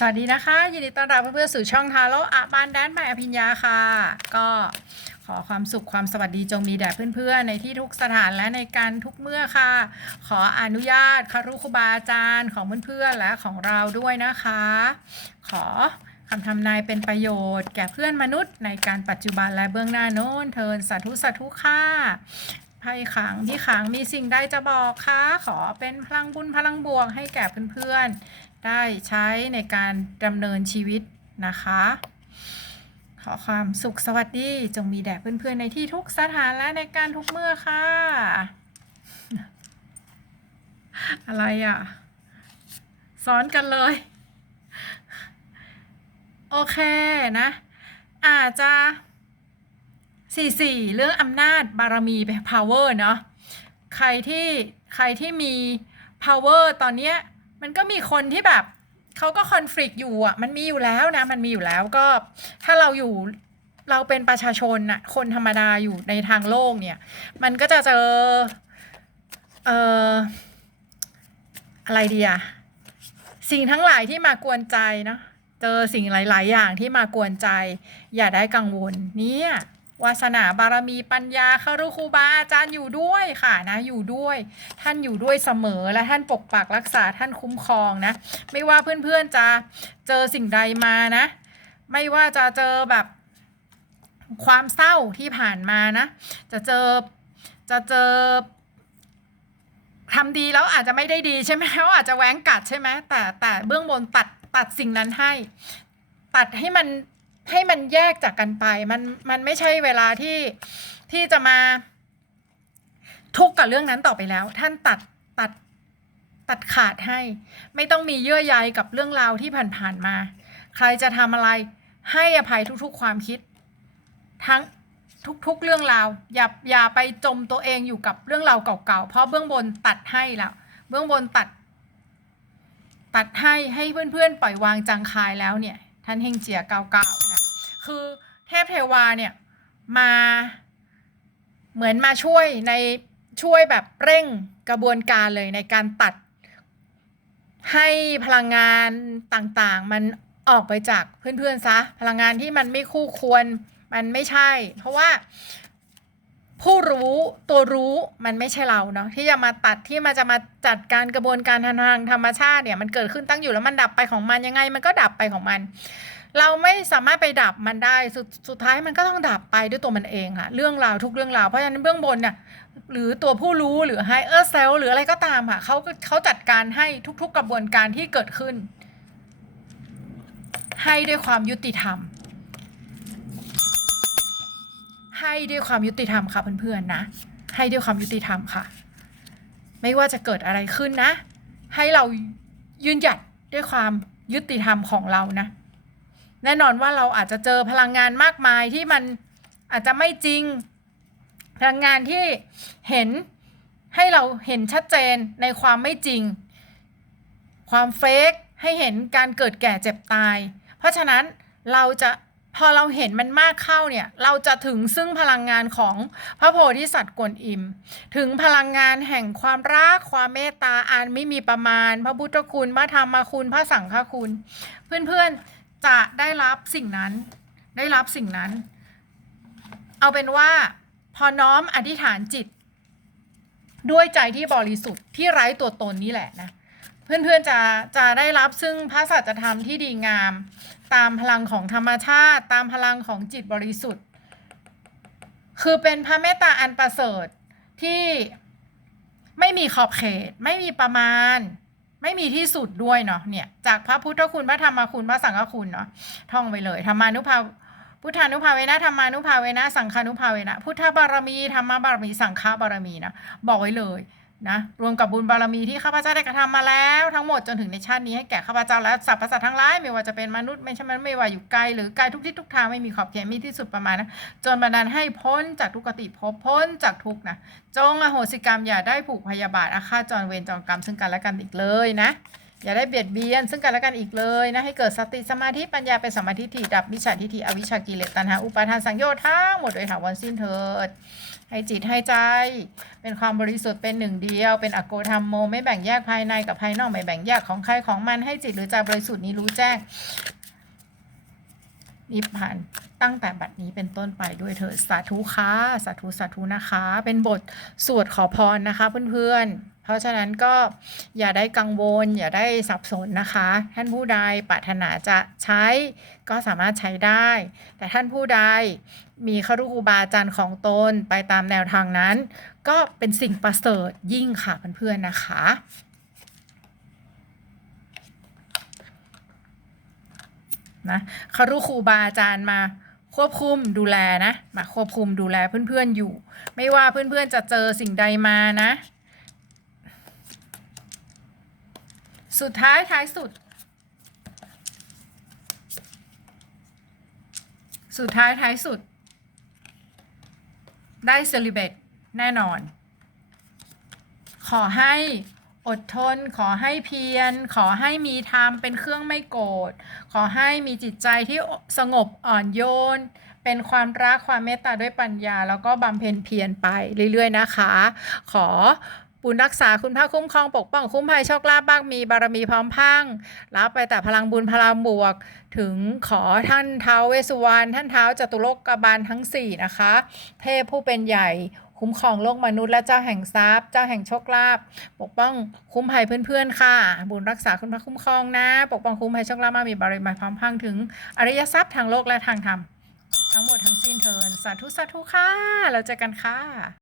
สวัสดีนะคะ ยินดีต้อนรับเพื่อนๆสู่ช่องทาโร่อาบานแดนใหม่อภิญญาค่ะ ก็ขอความสุขความสวัสดีจงมีแด่เพื่อนๆ ในที่ทุกสถานและในการทุกเมื่อค่ะ ขออนุญาตคารุครูบาอาจารย์ของเพื่อนๆและของเราด้วยนะคะ ขอคำทำนายเป็นประโยชน์แก่เพื่อนมนุษย์ ในการปัจจุบันและเบื้องหน้าโน้นเทินสาธุสาธุค่ะไพ่ขังที่ขังมีสิ่งใดจะบอกคะขอเป็นพลังบุญพลังบวกให้แก่เพื่อนๆ ได้ใช้ในการดำเนินชีวิตนะคะ ขอความสุขสวัสดีจงมีแด่เพื่อนๆในที่ทุกสถานและในการทุกเมื่อค่ะ อะไรอะ ซ้อนกันเลย โอเคนะ อาจจะสี่สี่เรื่องอำนาจบารมี power เนาะใครที่ใครที่มี power ตอนเนี้ย มันก็มีคนที่แบบเขาก็คอน FLICT อยู่อะ มันมีอยู่แล้วนะ มันมีอยู่แล้วก็ ถ้าเราอยู่เราเป็นประชาชนน่ะ คนธรรมดาอยู่ในทางโลกเนี่ย มันก็จะเจอ เอ่อ อะไรดีอะสิ่งทั้งหลายที่มากวนใจเนาะ เจอสิ่งหลาย ๆ อย่างที่มากวนใจ อย่าได้กังวลเนี่ย วาสนาบารมีปัญญาคารุครูบาอาจารย์อยู่ด้วยค่ะนะอยู่ด้วย ท่านอยู่ด้วยเสมอและท่านปกปักรักษาท่านคุ้มครองนะ ไม่ว่าเพื่อนๆจะเจอสิ่งใดมานะ ไม่ว่าจะเจอแบบความเศร้าที่ผ่านมานะ จะเจอจะเจอทำดีแล้วอาจจะไม่ได้ดีใช่ไหมเขาอาจจะแหวงกัดใช่ไหมแต่แต่เบื้องบนตัดตัดสิ่งนั้นให้ ตัดให้มัน ให้มันแยกจากกันไป มันมันไม่ใช่เวลาที่ที่จะมา ทุกข์กับเรื่องนั้นต่อไปแล้ว ท่านตัดตัดตัดขาดให้ ไม่ต้องมีเยื่อใยกับเรื่องราวที่ผ่านๆมา ใครจะทำอะไรให้อภัยทุกๆความคิด ทั้งทุกๆเรื่องราว อย่าอย่าไปจมตัวเองอยู่กับเรื่องราวเก่าๆ เพราะเบื้องบนตัดให้แล้ว เบื้องบนตัด ตัดให้ให้เพื่อนๆ ปล่อยวางจางคายแล้วเนี่ย ท่านเฮงเจียเก้าเก้านะ คือเทพเทวาเนี่ยมาเหมือนมาช่วยในช่วยแบบเร่งกระบวนการเลยในการตัด ให้พลังงานต่างๆ มันออกไปจากเพื่อนๆซะพลังงานที่มันไม่คู่ควรมันไม่ใช่ เพราะว่าผู้รู้ตัวรู้มันไม่ใช่เราเนาะที่จะมาตัดที่มันจะมาจัดการกระบวนการทางธรรมชาติเนี่ยมันเกิดขึ้นตั้งอยู่แล้วมันดับไปของมันยังไง มันก็ดับไปของมัน เราไม่สามารถไปดับมันได้สุดสุดท้ายมันก็ต้องดับไปด้วยตัวมันเองค่ะเรื่องราวทุกเรื่องราวเพราะฉะนั้นเบื้องบนเนี่ยหรือตัวผู้รู้หรือไฮเออร์เซลหรืออะไรก็ตามค่ะเขาเขาจัดการให้ทุก ๆกระบวนการที่เกิดขึ้น ให้ด้วยความยุติธรรม ให้ด้วยความยุติธรรมค่ะเพื่อนๆนะ ให้ด้วยความยุติธรรมค่ะ ไม่ว่าจะเกิดอะไรขึ้นนะ ให้เรายืนหยัดด้วยความยุติธรรมของเรานะ แน่นอนว่าเราอาจจะเจอพลังงานมากมายที่มันอาจจะไม่จริง พลังงานที่เห็นให้เราเห็นชัดเจนในความไม่จริง ความเฟกให้เห็นการเกิดแก่เจ็บตาย เพราะฉะนั้นเราจะพอเราเห็นมันมากเข้าเนี่ยเราจะถึงซึ่งพลังงานของพระโพธิสัตว์กวนอิม ถึงพลังงานแห่งความรักความเมตตาอันไม่มีประมาณ พระพุทธคุณพระธรรมคุณพระสังฆคุณ เพื่อนๆ จะได้รับสิ่งนั้น ได้รับสิ่งนั้น เอาเป็นว่าพอน้อมอธิษฐานจิต ด้วยใจที่บริสุทธิ์ที่ไร้ตัวตนนี่แหละนะ เพื่อนๆจะจะได้รับซึ่งพระสัจธรรมที่ดีงาม ตามพลังของธรรมชาติ ตามพลังของจิตบริสุทธิ์ คือเป็นพระเมตตาอันประเสริฐที่ไม่มีขอบเขต ไม่มีประมาณ ไม่มีที่สุดด้วยเนาะเนี่ยจากพระพุทธคุณพระธรรมคุณพระสังฆคุณเนาะท่องไปเลยธรรมานุภาพุทธานุภาเวนะธรรมานุภาเวนะสังฆานุภาเวนะพุทธบารมีธรรมบารมีสังฆบารมีนะบอกไว้เลย นะรวมกับบุญบารมีที่ข้าพเจ้าได้กระทำมาแล้วทั้งหมดจนถึงในชาตินี้ให้แก่ข้าพเจ้าและสรรพสัตว์ทั้งหลายไม่ว่าจะเป็นมนุษย์ไม่ใช่มันไม่ว่าอยู่ไกลหรือไกลทุกทิศทุกทางไม่มีขอบเขตมีที่สุดประมาณนะจนบันดาลให้พ้นจากทุกขติภพพ้นจากทุกนะจงอโหสิกรรมอย่าได้ผูกพยาบาทอาฆาตจองเวรจองกรรมซึ่งกันและกันอีกเลยนะ อย่าได้เบียดเบียน ซึ่งกันและกันอีกเลยนะให้เกิดสติสมาธิปัญญาเป็นสมาธิที่ดับมิจฉาทิฏฐิอวิชชากิเลสตัณหาอุปาทานสังโยชน์ทั้งหมดโดยถาวรสิ้นเถิด ให้จิตให้ใจ เป็นความบริสุทธิ์เป็นหนึ่งเดียว เป็นอโกธรรมโม ไม่แบ่งแยกภายในกับภายนอกไม่แบ่งแยกของใครของมันให้จิตหรือใจบริสุทธิ์นี้รู้แจ้ง นิพพานตั้งแต่บัดนี้เป็นต้นไปด้วยเถิดสาธุค่ะสาธุสาธุนะคะ เป็นบทสวดขอพรนะคะเพื่อนๆ เพราะฉะนั้นก็อย่าได้กังวล อย่าได้สับสนนะคะ ท่านผู้ใดปรารถนาจะใช้ก็สามารถใช้ได้ แต่ท่านผู้ใดมีคารุครูบาอาจารย์ของตนไปตามแนวทางนั้น ก็เป็นสิ่งประเสริฐยิ่งค่ะเพื่อนๆนะคะ นะคารุครูบาอาจารย์มาควบคุมดูแลนะ มาควบคุมดูแลเพื่อนๆอยู่ ไม่ว่าเพื่อนๆจะเจอสิ่งใดมานะ สุดท้ายท้ายสุด สุดท้ายท้ายสุด ได้เซลิเบตแน่นอน ขอให้ อดทน ขอให้เพียร ขอให้มีธรรมเป็นเครื่องไม่โกรธ ขอให้มีจิตใจที่สงบอ่อนโยน เป็นความรักความเมตตาด้วยปัญญา แล้วก็บำเพ็ญเพียรไปเรื่อยๆนะคะ ขอบุญรักษาคุณพระคุ้มครองปกป้องคุ้มภัยโชคลาภบ้างมีบารมีพร้อมพังรับไปแต่พลังบุญพลังบวก ถึงขอท่านเท้าวเวสุวรรณท่านเท้าวจตุโลกบาลทั้ง 4 นะคะ เทพผู้เป็นใหญ่ คุ้มครองโลกมนุษย์และเจ้าแห่งทรัพย์ เจ้าแห่งโชคลาภปกป้องคุ้มภัยเพื่อนๆค่ะ บุญรักษาคุณพระคุ้มครองนะ ปกป้องคุ้มภัยโชคลาภมามีบริมาพร้อมพังถึงอริยทรัพย์ทางโลกและทางธรรมทั้งหมดทั้งสิ้นเทินสาธุสาธุค่ะเราเจอกันค่ะ